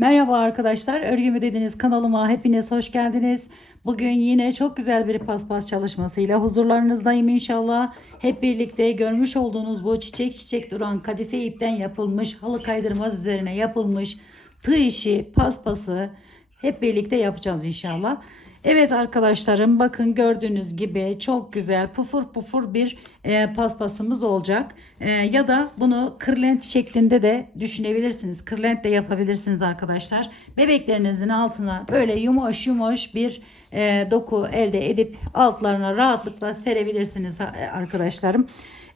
Merhaba arkadaşlar, Örgümü Dediniz kanalıma hepiniz hoş geldiniz. Bugün yine çok güzel bir paspas çalışmasıyla huzurlarınızdayım inşallah. Hep birlikte görmüş olduğunuz bu çiçek çiçek duran kadife ipten yapılmış halı kaydırmaz üzerine yapılmış tığ işi paspası hep birlikte yapacağız inşallah. Evet arkadaşlarım bakın gördüğünüz gibi çok güzel pufur pufur bir e, paspasımız olacak. E, ya da bunu kırlent şeklinde de düşünebilirsiniz. Kırlent de yapabilirsiniz arkadaşlar. Bebeklerinizin altına böyle yumuş yumuş bir e, doku elde edip altlarına rahatlıkla serebilirsiniz e, arkadaşlarım.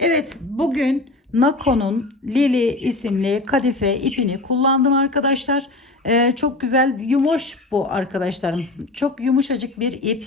Evet bugün Nako'nun Lili isimli kadife ipini kullandım arkadaşlar. Ee, çok güzel yumuş bu arkadaşlarım. Çok yumuşacık bir ip.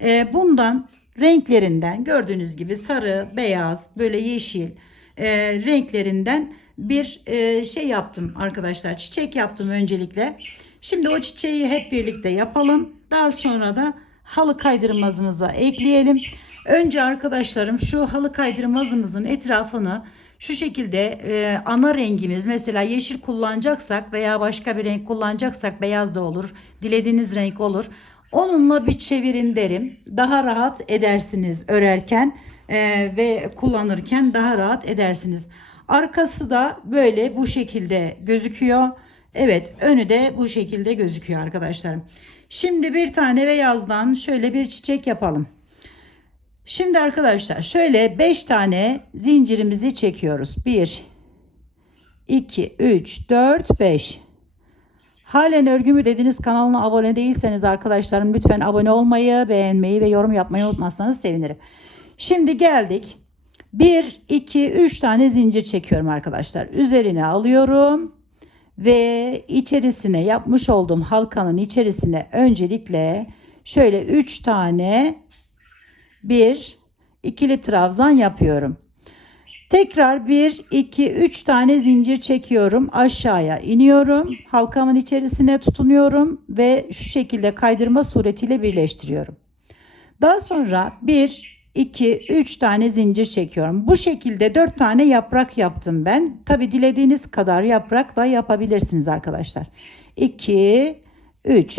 Ee, bundan renklerinden gördüğünüz gibi sarı, beyaz, böyle yeşil e, renklerinden bir e, şey yaptım arkadaşlar. Çiçek yaptım öncelikle. Şimdi o çiçeği hep birlikte yapalım. Daha sonra da halı kaydırmazımıza ekleyelim. Önce arkadaşlarım şu halı kaydırmazımızın etrafını şu şekilde e, ana rengimiz mesela yeşil kullanacaksak veya başka bir renk kullanacaksak beyaz da olur. Dilediğiniz renk olur. Onunla bir çevirin derim. Daha rahat edersiniz örerken e, ve kullanırken daha rahat edersiniz. Arkası da böyle bu şekilde gözüküyor. Evet önü de bu şekilde gözüküyor arkadaşlarım. Şimdi bir tane beyazdan şöyle bir çiçek yapalım. Şimdi arkadaşlar şöyle 5 tane zincirimizi çekiyoruz. 1 2 3 4 5 Halen örgümü dediniz kanalına abone değilseniz arkadaşlarım lütfen abone olmayı, beğenmeyi ve yorum yapmayı unutmazsanız sevinirim. Şimdi geldik. 1 2 3 tane zincir çekiyorum arkadaşlar. Üzerine alıyorum ve içerisine yapmış olduğum halkanın içerisine öncelikle şöyle 3 tane bir ikili trabzan yapıyorum. Tekrar 1 2 3 tane zincir çekiyorum. Aşağıya iniyorum. Halkamın içerisine tutunuyorum ve şu şekilde kaydırma suretiyle birleştiriyorum. Daha sonra 1 2 3 tane zincir çekiyorum. Bu şekilde 4 tane yaprak yaptım ben. Tabi dilediğiniz kadar yaprak da yapabilirsiniz arkadaşlar. 2 3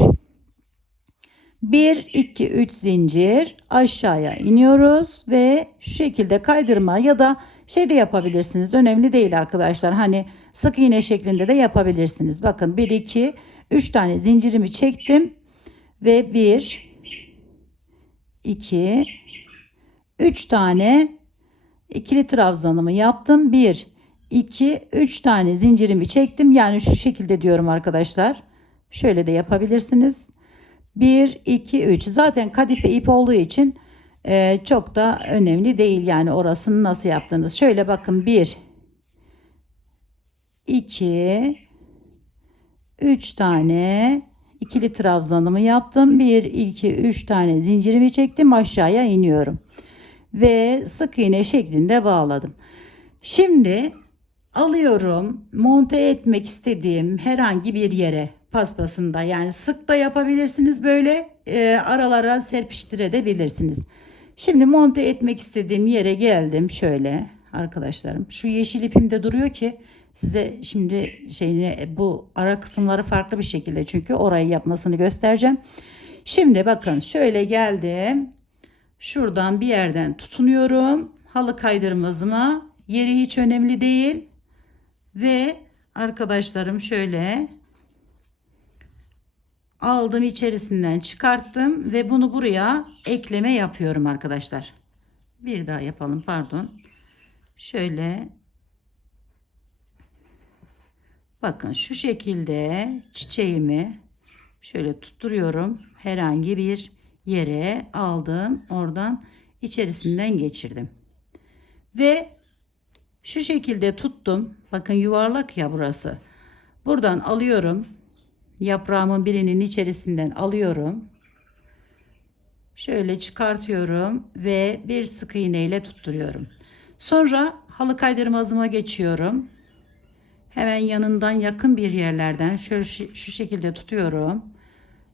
1 2 3 zincir aşağıya iniyoruz ve şu şekilde kaydırma ya da şey de yapabilirsiniz. Önemli değil arkadaşlar. Hani sık iğne şeklinde de yapabilirsiniz. Bakın 1 2 3 tane zincirimi çektim ve 1 2 3 tane ikili trabzanımı yaptım. 1 2 3 tane zincirimi çektim. Yani şu şekilde diyorum arkadaşlar. Şöyle de yapabilirsiniz. 1, 2, 3. Zaten kadife ip olduğu için e, çok da önemli değil. Yani orasını nasıl yaptınız. Şöyle bakın 1, 2, 3 tane ikili trabzanımı yaptım. 1, 2, 3 tane zincirimi çektim. Aşağıya iniyorum. Ve sık iğne şeklinde bağladım. Şimdi alıyorum monte etmek istediğim herhangi bir yere paspasında yani sık da yapabilirsiniz böyle e, aralara serpiştirebilirsiniz. Şimdi monte etmek istediğim yere geldim şöyle arkadaşlarım. Şu yeşil ipim de duruyor ki size şimdi şeyini bu ara kısımları farklı bir şekilde çünkü orayı yapmasını göstereceğim. Şimdi bakın şöyle geldim. Şuradan bir yerden tutunuyorum. Halı kaydırmazıma. Yeri hiç önemli değil. Ve arkadaşlarım şöyle aldım içerisinden çıkarttım ve bunu buraya ekleme yapıyorum arkadaşlar. Bir daha yapalım pardon. Şöyle bakın şu şekilde çiçeğimi şöyle tutturuyorum. Herhangi bir yere aldım. Oradan içerisinden geçirdim. Ve şu şekilde tuttum. Bakın yuvarlak ya burası. Buradan alıyorum yaprağımın birinin içerisinden alıyorum. Şöyle çıkartıyorum ve bir sık iğne ile tutturuyorum. Sonra halı kaydırmazıma geçiyorum. Hemen yanından yakın bir yerlerden şöyle şu şekilde tutuyorum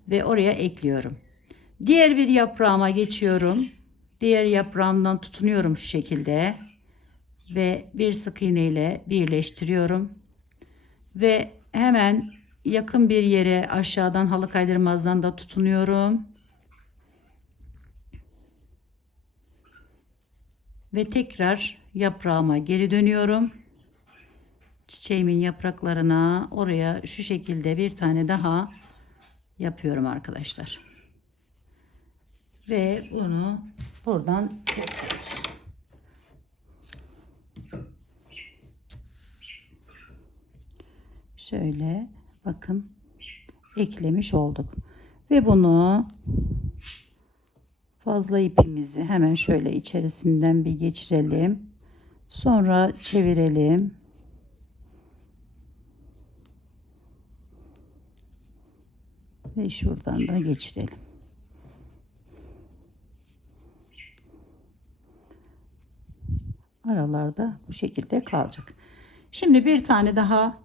ve oraya ekliyorum. Diğer bir yaprağıma geçiyorum. Diğer yaprağımdan tutunuyorum şu şekilde ve bir sık iğne ile birleştiriyorum ve hemen yakın bir yere aşağıdan halı kaydırmazdan da tutunuyorum. Ve tekrar yaprağıma geri dönüyorum. Çiçeğimin yapraklarına oraya şu şekilde bir tane daha yapıyorum arkadaşlar. Ve bunu buradan kesiyoruz. Şöyle bakın eklemiş olduk. Ve bunu fazla ipimizi hemen şöyle içerisinden bir geçirelim. Sonra çevirelim. Ve şuradan da geçirelim. Aralarda bu şekilde kalacak. Şimdi bir tane daha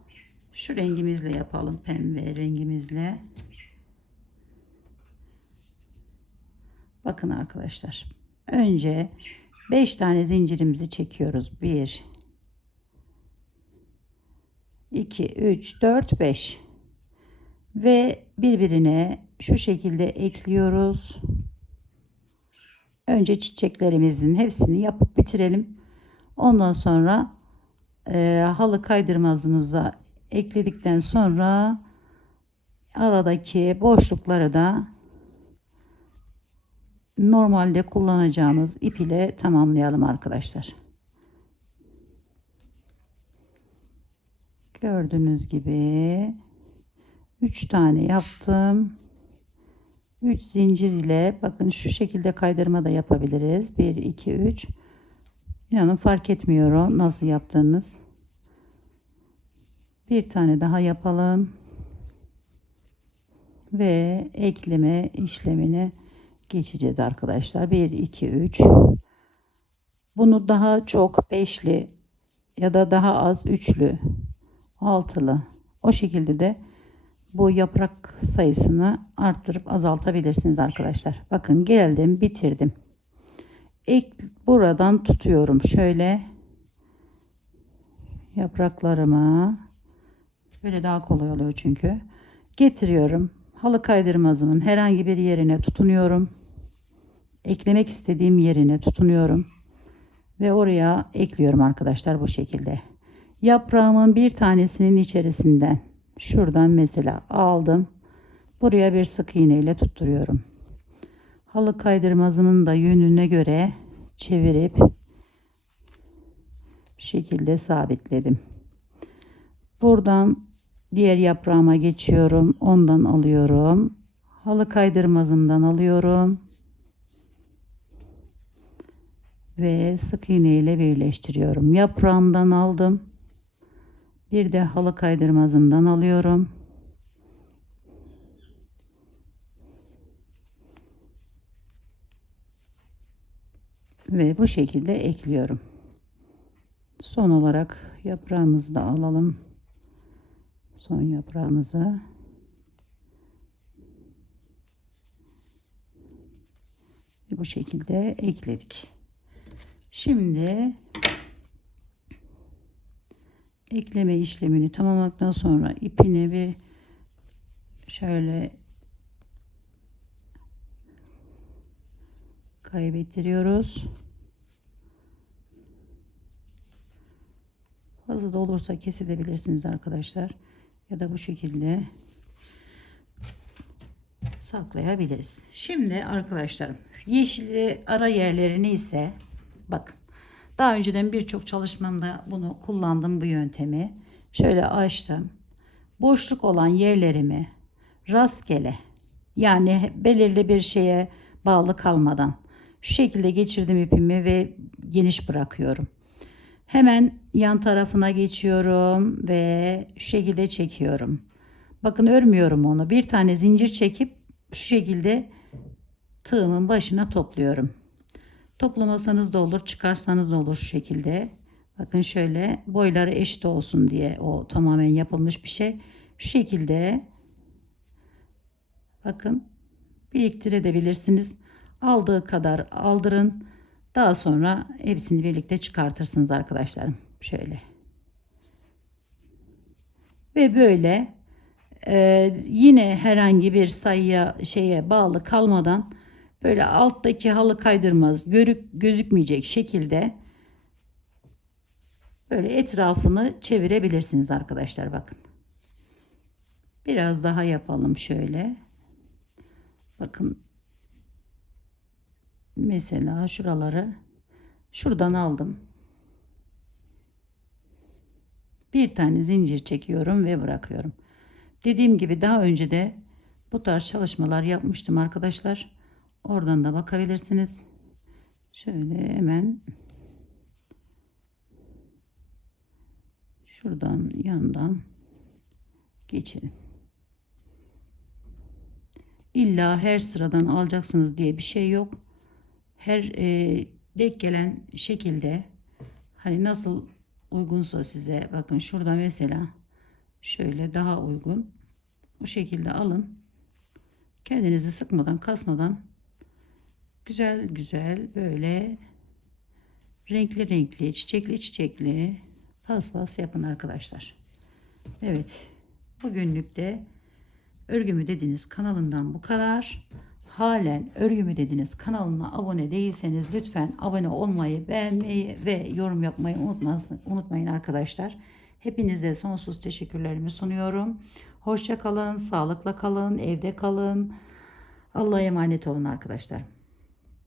şu rengimizle yapalım. Pembe rengimizle. Bakın arkadaşlar. Önce 5 tane zincirimizi çekiyoruz. 1 2 3 4 5 ve birbirine şu şekilde ekliyoruz. Önce çiçeklerimizin hepsini yapıp bitirelim. Ondan sonra e, halı kaydırmazımıza ekledikten sonra aradaki boşlukları da normalde kullanacağımız ip ile tamamlayalım arkadaşlar. Gördüğünüz gibi 3 tane yaptım. 3 zincir ile bakın şu şekilde kaydırma da yapabiliriz. 1 2 3 İnanın fark etmiyor nasıl yaptığınız. Bir tane daha yapalım. Ve ekleme işlemini geçeceğiz arkadaşlar. 1 2 3 Bunu daha çok beşli ya da daha az üçlü, altılı o şekilde de bu yaprak sayısını arttırıp azaltabilirsiniz arkadaşlar. Bakın geldim, bitirdim. İlk buradan tutuyorum şöyle yapraklarımı böyle daha kolay oluyor çünkü. Getiriyorum. Halı kaydırmazımın herhangi bir yerine tutunuyorum. Eklemek istediğim yerine tutunuyorum. Ve oraya ekliyorum arkadaşlar bu şekilde. Yaprağımın bir tanesinin içerisinden şuradan mesela aldım. Buraya bir sık iğne ile tutturuyorum. Halı kaydırmazımın da yönüne göre çevirip şekilde sabitledim. Buradan diğer yaprağıma geçiyorum. Ondan alıyorum. Halı kaydırmazımdan alıyorum. Ve sık iğne ile birleştiriyorum. Yaprağımdan aldım. Bir de halı kaydırmazımdan alıyorum. ve bu şekilde ekliyorum. Son olarak yaprağımızı da alalım. Son yaprağımızı ve bu şekilde ekledik. Şimdi ekleme işlemini tamamladıktan sonra ipini bir şöyle kaybettiriyoruz. Fazla da olursa kesebilirsiniz arkadaşlar. Ya da bu şekilde saklayabiliriz. Şimdi arkadaşlarım yeşil ara yerlerini ise bakın daha önceden birçok çalışmamda bunu kullandım bu yöntemi. Şöyle açtım. Boşluk olan yerlerimi rastgele yani belirli bir şeye bağlı kalmadan şu şekilde geçirdim ipimi ve geniş bırakıyorum. Hemen yan tarafına geçiyorum ve şu şekilde çekiyorum. Bakın örmüyorum onu. Bir tane zincir çekip şu şekilde tığımın başına topluyorum. Toplamasanız da olur, çıkarsanız da olur şu şekilde. Bakın şöyle boyları eşit olsun diye o tamamen yapılmış bir şey. Şu şekilde bakın biriktirebilirsiniz. Aldığı kadar aldırın. Daha sonra hepsini birlikte çıkartırsınız arkadaşlarım. Şöyle. Ve böyle Ee, yine herhangi bir sayıya şeye bağlı kalmadan böyle alttaki halı kaydırmaz görük, gözükmeyecek şekilde böyle etrafını çevirebilirsiniz arkadaşlar bakın. Biraz daha yapalım şöyle. Bakın mesela şuraları şuradan aldım. Bir tane zincir çekiyorum ve bırakıyorum. Dediğim gibi daha önce de bu tarz çalışmalar yapmıştım arkadaşlar. Oradan da bakabilirsiniz. Şöyle hemen şuradan yandan geçelim. İlla her sıradan alacaksınız diye bir şey yok. Her e, denk gelen şekilde hani nasıl uygunsa size bakın şurada mesela şöyle daha uygun bu şekilde alın. Kendinizi sıkmadan kasmadan güzel güzel böyle renkli renkli çiçekli çiçekli paspas yapın arkadaşlar. Evet bugünlük de Örgümü dediniz kanalından bu kadar. Halen örgümü dediniz kanalına abone değilseniz lütfen abone olmayı, beğenmeyi ve yorum yapmayı unutmayın arkadaşlar. Hepinize sonsuz teşekkürlerimi sunuyorum. Hoşça kalın, sağlıkla kalın, evde kalın. Allah'a emanet olun arkadaşlar.